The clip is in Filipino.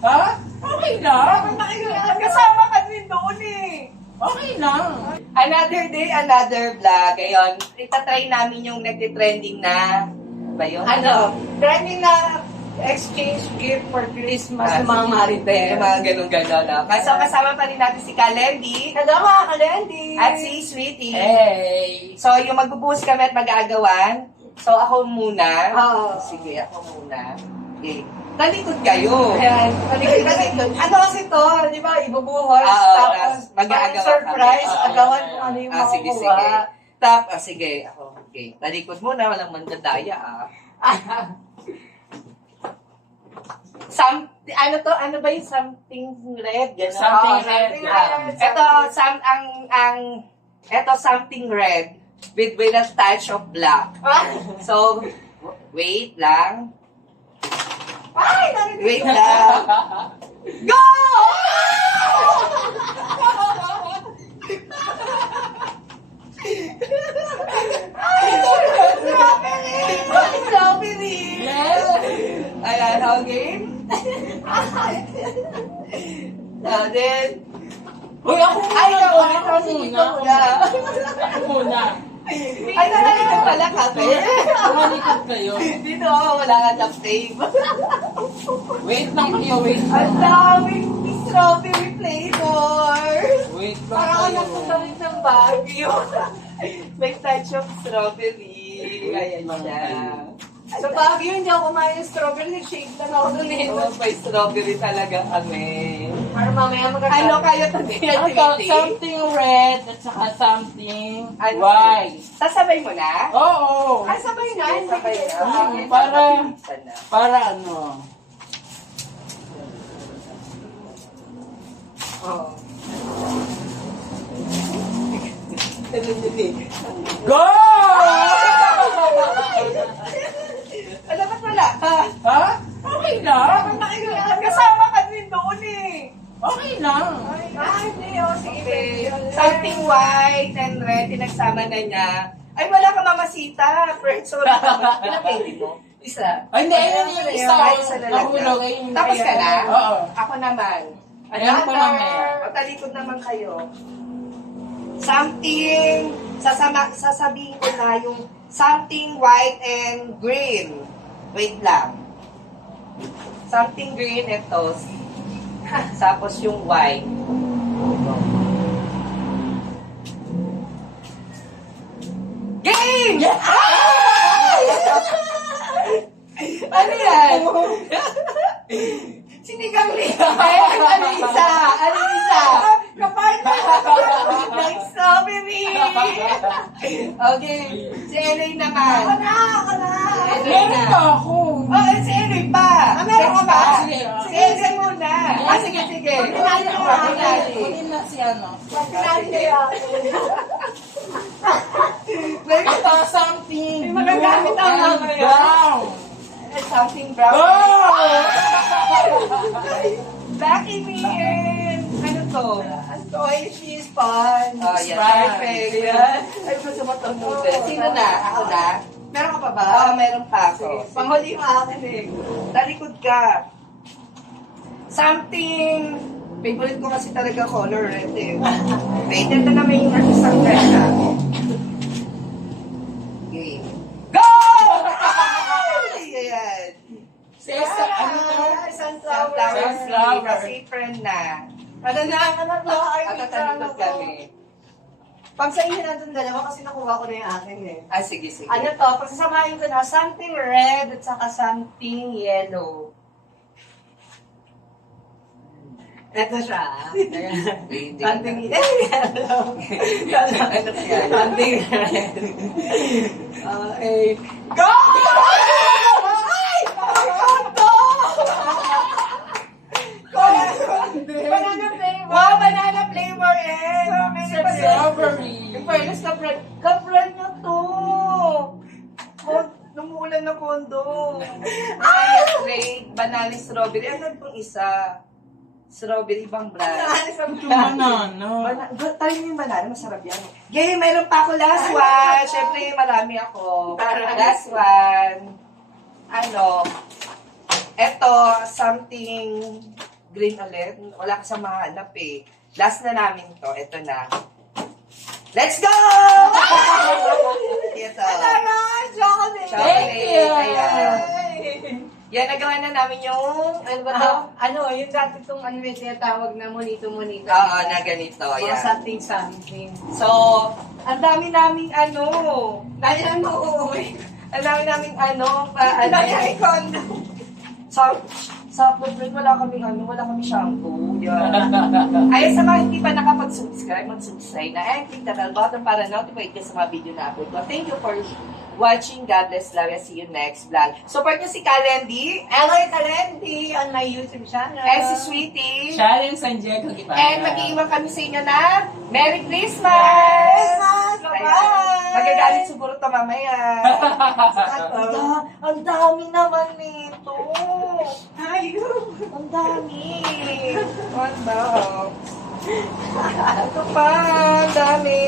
Ha? Okay lang. Kasama ka din doon eh. Okay lang. Another day, another vlog. Ngayon, itatry namin yung nagtitrending na, ba yun? Trending na exchange gift for Christmas ng mga marites. Yung mga ganun-ganon. Kasama pa rin natin si Kalendi. Hello mga Kalendi! At si Sweetie. Hey! So, yung magbubuhos kami at mag-aagawan. So, ako muna. Oo. Sige, ako muna. Okay. Talikod kayo. Ayan, ano kasi to, di ba, ibubuhos, tapos mag-aagawan surprise, kami. agawan kung ano yung Sige, makukuha. sige. Sige, ako. Okay. Talikod muna, walang mandadaya ano to? Ano ba yung something red? Gano'n? Something Oo, red, yeah. Ito, something red with a touch of black. So, wait lang. Ay, narinig Wait ko. lang. Go! Strawberry! Ayan, okay? Then, Uy, ako muna. ay, ikaw, Ako sige, muna. ikaw muna. Ako muna. Ay, nalalikod pala kasi. Tumalikod kayo. Dito ako, wala ka duct tape. Wait lang kayo, wait Ang lang. daming strawberry flavor. Wait lang Parang kayo. anak ko damit ng Baguio. May touch of strawberry. Ayan siya. Sa Baguio, hindi ako kumain ng strawberry, nag-shake lang ako dun eh. Oh, may strawberry talaga kami. Para mamaya magkakaroon. Ano kayo tagbihan Something red at saka something Ano? white. Sasabay mo na? Oo. Ay, sabay na. Sabay na. Mm, para- Mabilisan na. Para ano? Oo. Go! Ano ba't wala? Ha? Okay lang. Kasama ka din doon eh. Okay lang. Ay, hindi. O, sige. Okay. Something white and red, pinagsama na niya. Ay, wala ka mamasita. Friend, sorry. Ilang baby mo? Isa. Ay, hindi. Ayun yung isa. Ay, isa na lang. Nahulog. Ayun. Tapos ka na? Oo. Ako naman. Ayan pa naman. Matalikod naman kayo. Something, sasabihin ko na yung something white and green. Wait lang. Something green, ito. Tapos yung white. Game! Ano yan? Sinigang liya. Ano isa? Ano isa? Kapal na. Ng strawberry. Okay. Si Eloy naman. Ako na. Meron pa ako. Oh, si Eloy pa. meron ka ba? Sige. Si Eloy muna. Sige. Pinali ko na. Kunin na si ano. Pinali ko. Ito, something May magagamit ako blue and mamaya. brown. Something brown. Go! Lucky me. Ano to? Toy cheese pan. Oh, yes. Sprite. Perfect. Yan. Ay, gusto mo itong noodles. Sino na? Ako na? Meron ka pa ba? Oo, meron pa ako. Panghuli yung akin eh. Talikod ka. Something. Favorite ko kasi talaga color red eh. Wait, ito na may isang red na. Okay. Go! Ayan. Sesa, ano to? Sunflower. Sunflower. Kasi friend na. Ano na? Ay, At talikod kami. Pag sa inyo nandun dalawa kasi nakuha ko na yung akin eh. Ah, sige. Ano to? Pagsasamahin ko na something red at saka something yellow. Ito siya. Hindi. Something yellow. Ano yan? Something red. Okay. Go! Banana flavor. Wow, banana flavor and Strawberry. yung fairness ka-friend nyo to. Lumuulan na kondo. Banana strawberry. Ano itong isa? Strawberry bang brand? Banana. Tayo yung banana, masarap yan. Yay, mayroon pa ako last one. Siyempre, marami ako. Last one. Ano? Eto, something green ulit. Wala ka sa mahanap eh. Last na namin to. Eto na. Let's go! Ito. Chocolate! Chocolate. you! Ayan. Yan, nagawa na namin yung, ano ba to? Yung dati itong may tinatawag na monito-monito. Oo, na ganito. Mga Yan. something. So, ang dami naming Kaya mo uuwi. ang dami naming Kaya kondo. Sa food wala kami shampoo. Yan. Ay, sa mga hindi pa nakapag-subscribe, mag-subscribe na and click the bell button para notified ka sa mga video na upload ko. Thank you for watching. God bless, love. See you next vlog. Support nyo si Kalendi Eloy Kalendi on my YouTube channel. and si Sweetie. Sharon San Diego Gipana. And mag-iiwan kami sa inyo na Merry Christmas! Bye-bye! Magagalit siguro ito mamaya. Ang dami naman nito. Ang dami. What the? Ito pa, ang dami.